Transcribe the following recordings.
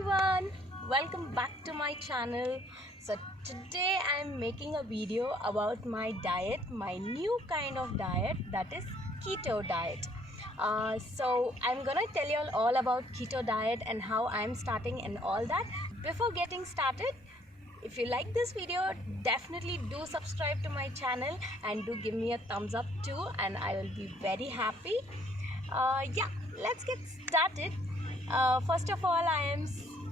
everyone, welcome back to my channel. So today I'm making a video about my diet, my new kind of diet, that is keto diet. So I'm gonna tell you all about keto diet and how I'm starting and all that. Before getting started, if you like this video, definitely do subscribe to my channel and do give me a thumbs up too, and I will be very happy. Yeah, let's get started. First of all,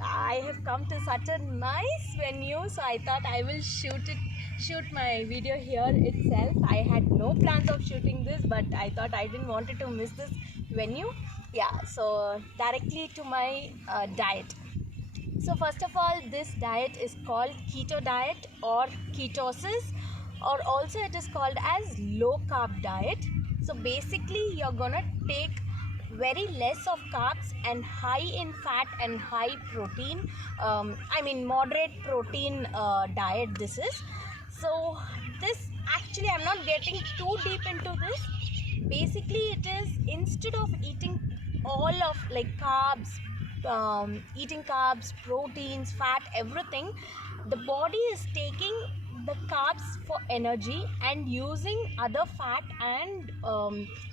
I have come to such a nice venue, so I thought I will shoot my video here itself. I had no plans of shooting this, but I thought I didn't wanted to miss this venue. Yeah, so directly to my diet. So first of all, this diet is called keto diet or ketosis, or also it is called as low carb diet. So basically you're gonna take very less of carbs and high in fat and high protein, moderate protein diet this is. So this, actually I'm not getting too deep into this. Basically it is, instead of eating all of like carbs, eating carbs, proteins, fat, everything, the body is taking the carbs for energy and using other fat and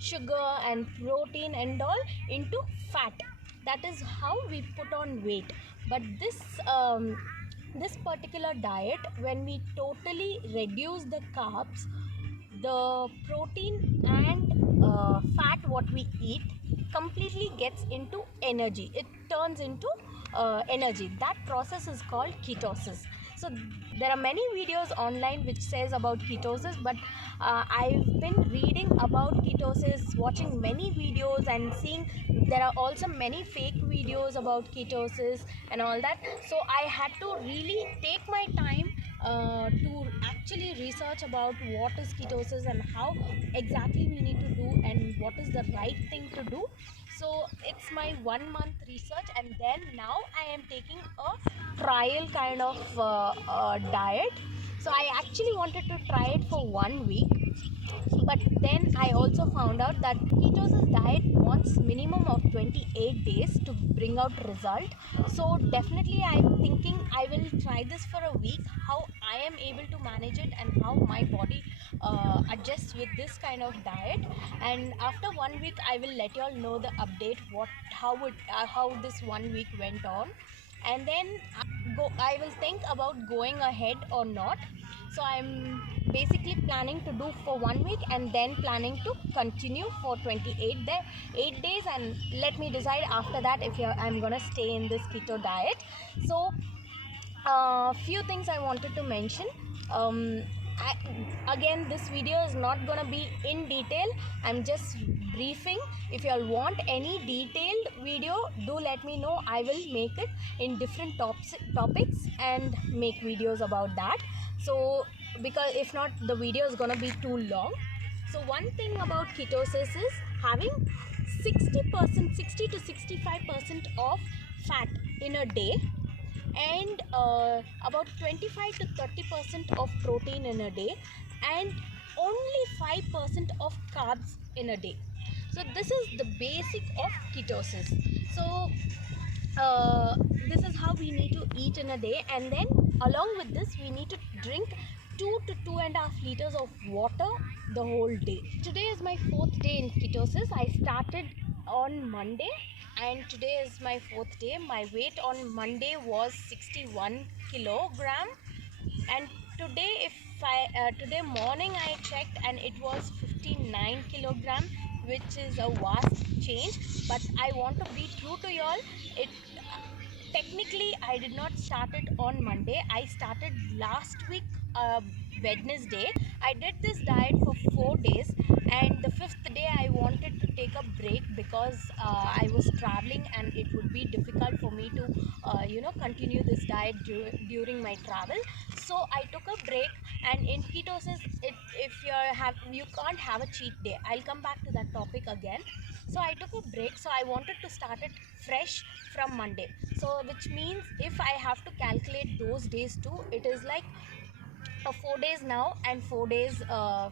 sugar and protein and all into fat. That is how we put on weight. But this particular diet, when we totally reduce the carbs, the protein and fat what we eat completely gets into energy. It turns into energy. That process is called ketosis. So there are many videos online which says about ketosis, but I've been reading about ketosis, watching many videos and seeing there are also many fake videos about ketosis and all that. So I had to really take my time to actually research about what is ketosis and how exactly we need to do and what is the right thing to do. So it's my 1 month research, and then now I am taking a trial kind of diet. So I actually wanted to try it for 1 week, but then I also found out that ketosis diet wants minimum of 28 days to bring out result. So definitely I'm thinking I will try this for a week, how I am able to manage it and how my body adjusts with this kind of diet. And after 1 week I will let you all know the update, how this 1 week went on, and then I will think about going ahead or not. So I'm basically planning to do for 1 week and then planning to continue for 8 days, and let me decide after that if I'm gonna stay in this keto diet. So few things I wanted to mention. Again, this video is not gonna be in detail. I'm just briefing. If you all want any detailed video, do let me know. I will make it in different topics and make videos about that. So because if not, the video is gonna be too long. So one thing about ketosis is having 60 to 65% of fat in a day, and about 25 to 30% of protein in a day, and only 5% of carbs in a day. So this is the basic of ketosis. So this is how we need to eat in a day, and then along with this we need to drink 2 to 2.5 liters of water the whole day. Today is my 4th day in ketosis. I started on Monday and today is my 4th day. My weight on Monday was 61 kilogram, and today morning I checked and it was 59 kilogram, which is a vast change. But I want to be true to y'all. Technically I did not start it on Monday. I started last week, Wednesday. I did this diet for 4 days, and the 5th day I wanted to take a break because I was traveling and it would be difficult for me to continue this diet during my travel. So I took a break. And in ketosis, you can't have a cheat day. I'll come back to that topic again. So I took a break. So I wanted to start it fresh from Monday. So which means if I have to calculate those days too, it is like 4 days now, and 4 days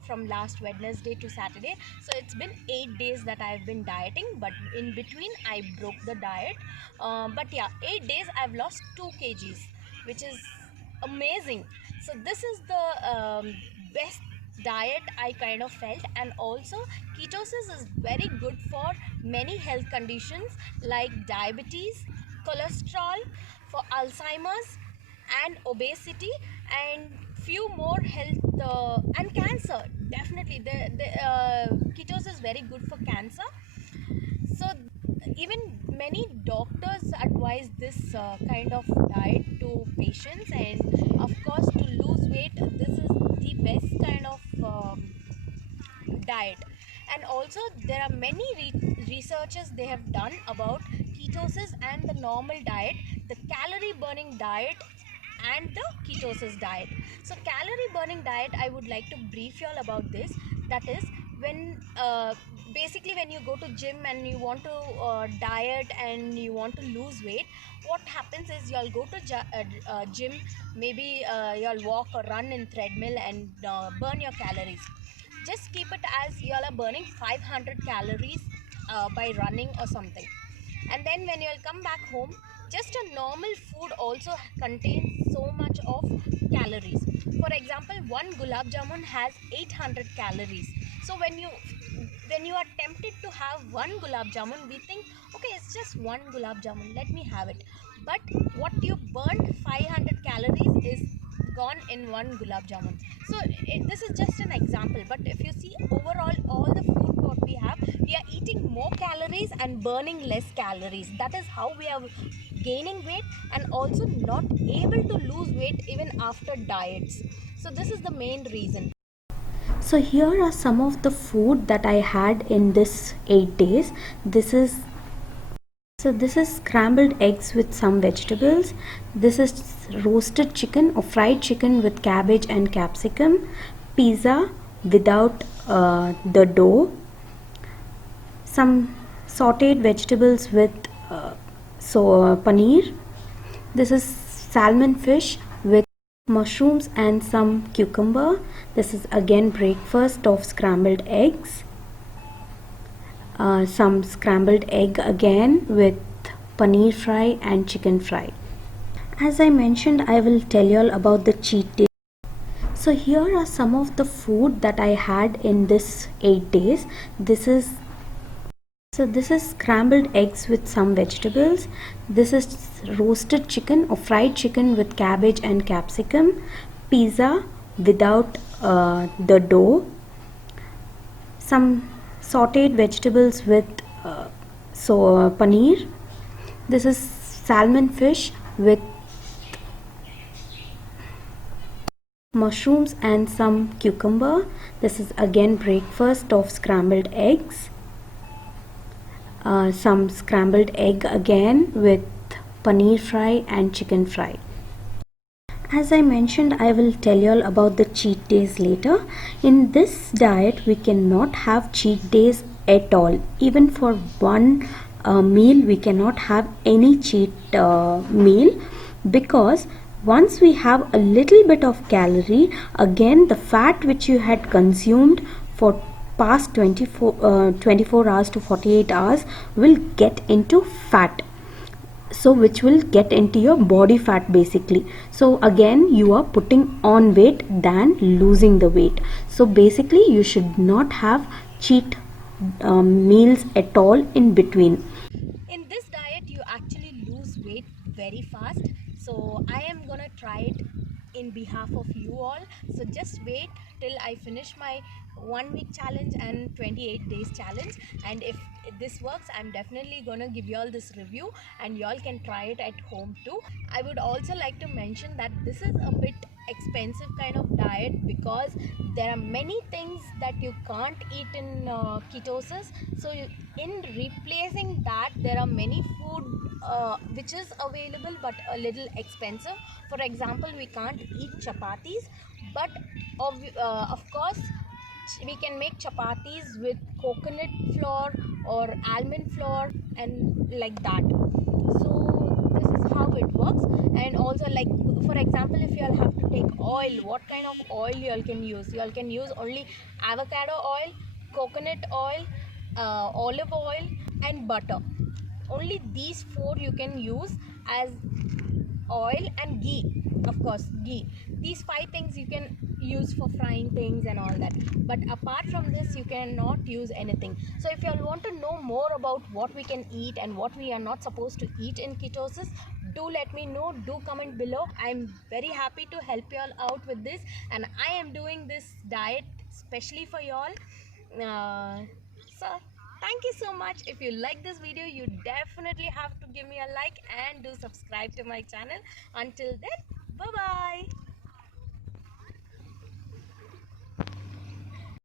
from last Wednesday to Saturday. So it's been 8 days that I've been dieting, but in between I broke the diet. But yeah, 8 days I've lost 2 kgs, which is amazing. So this is the best diet I kind of felt. And also ketosis is very good for many health conditions like diabetes, cholesterol, for Alzheimer's and obesity, and few more health and cancer. Definitely the ketosis is very good for cancer. So even many doctors advise this kind of diet to patients, and of course to lose weight this is the best kind of diet. And also there are many researches they have done about ketosis and the normal diet, the calorie burning diet and the ketosis diet. So calorie burning diet, I would like to brief you all about this. That is when basically when you go to gym and you want to diet and you want to lose weight, what happens is you'll go to gym, maybe you'll walk or run in treadmill and burn your calories. Just keep it as you all are burning 500 calories by running or something. And then when you'll come back home, just a normal food also contains so much of calories. For example, one gulab jamun has 800 calories. So when you are tempted to have one gulab jamun, we think, okay, it's just one gulab jamun, let me have it. But what you burned 500 calories is gone in one gulab jamun. So this is just an example, but if you see overall all the food what we have, we are eating more calories and burning less calories. That is how we are gaining weight and also not able to lose weight even after diets. So this is the main reason. So here are some of the food that I had in this 8 days. This is scrambled eggs with some vegetables. This is roasted chicken or fried chicken with cabbage and capsicum. Pizza without the dough. Some sautéed vegetables with paneer. This is salmon fish with mushrooms and some cucumber. This is again breakfast of scrambled eggs. Some scrambled egg again with paneer fry and chicken fry. As I mentioned, I will tell you all about the cheat day. So here are some of the food that I had in this 8 days. This is scrambled eggs with some vegetables. This is roasted chicken or fried chicken with cabbage and capsicum. Pizza without the dough. Some sautéed vegetables with paneer. This is salmon fish with mushrooms and some cucumber. This is again breakfast of scrambled eggs. Some scrambled egg again with paneer fry and chicken fry. As I mentioned, I will tell you all about the cheat days later. In this diet, we cannot have cheat days at all. Even for one meal, we cannot have any cheat meal, because once we have a little bit of calorie, again the fat which you had consumed for past 24 hours to 48 hours will get into fat. So which will get into your body fat basically. So again you are putting on weight than losing the weight. So basically you should not have cheat meals at all in between. In this diet you actually lose weight very fast. So I am gonna try it in behalf of you all. So just wait till I finish my 1 week challenge and 28 days challenge, and if this works, I'm definitely gonna give you all this review and y'all can try it at home too. I would also like to mention that this is a bit expensive kind of diet because there are many things that you can't eat in ketosis. So in replacing that, there are many food which is available but a little expensive. For example, we can't eat chapatis, but of course we can make chapatis with coconut flour or almond flour and like that. So this is how it works. And also also, like for example, if you all have to take oil, what kind of oil you all can use? You all can use only avocado oil, coconut oil, olive oil and butter. Only these four you can use as oil, and ghee, of course, ghee. These five things you can use for frying things and all that, but apart from this you cannot use anything. So if you all want to know more about what we can eat and what we are not supposed to eat in ketosis, do let me know, do comment below. I'm very happy to help you all out with this, and I am doing this diet specially for you all. So thank you so much. If you like this video, you definitely have to give me a like and do subscribe to my channel. Until then, bye bye.